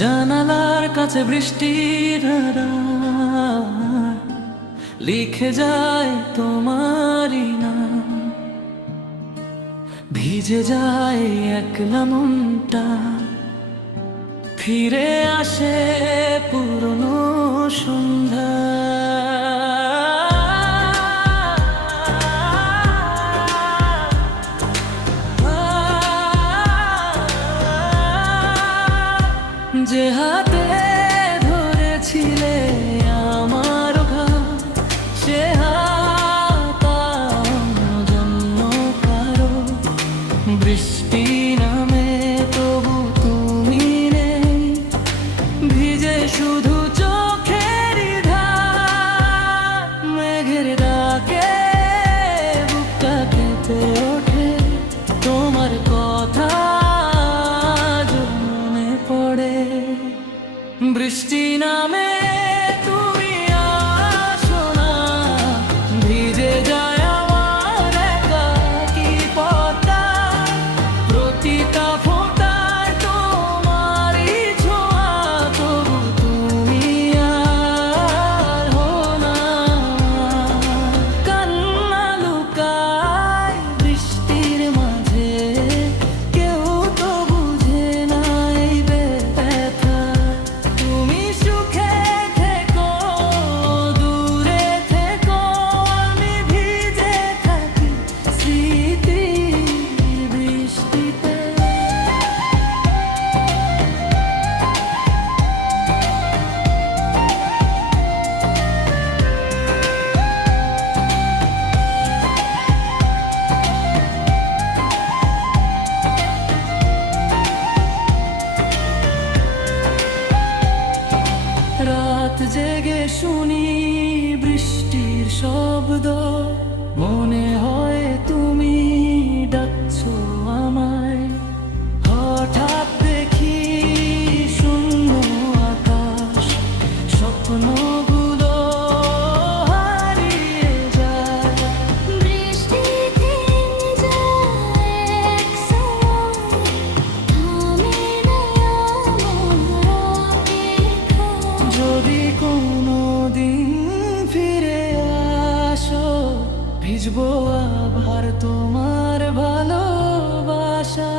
জানালার কাছে বৃষ্টির ধারা লিখে যায় তোমারই নাম, ভিজে যায় একলা মনটা, ফিরে আসে পুরনো সন্ধ্যা। যে হাতে ধরেছিলে আমার ঘাম, সে হাত জন্য কারো বৃষ্টি নামে, তবু তুমি নেই, ভিজে শুধু চোখের ধার। মেঘের ডাকে বুকটা কেঁপে ওঠে, তোমার কথা মনে পড়ে। বৃষ্টি নামে তুমি আসো না, ভিজে যায় আমার একাকী পথটা, প্রতিটা ফোঁটায় তোমারই ছোঁয়া, তবু তুমি আর হো না। কান্না লুকায় বৃষ্টির মাঝে, কেউ তো বুঝে না এই ব্যথা। তুমি সুখে থেকো, দূরে থেকো, আমি ভিজে থাকি স্মৃতির বৃষ্টিতে। রাত জেগে শুনি বৃষ্টির শব্দ, মনে হয় তুমি ডাকছো আমায়। হঠাৎ দেখি শূন্য আকাশ, স্বপ্নগুলো হারিয়ে যায়। বৃষ্টি থেমে যায় এক সময়, থামে না আমার অপেক্ষা। যদি কোনো দিন ফিরে আসো, ভিজবো আবার তোমার ভালোবাসা।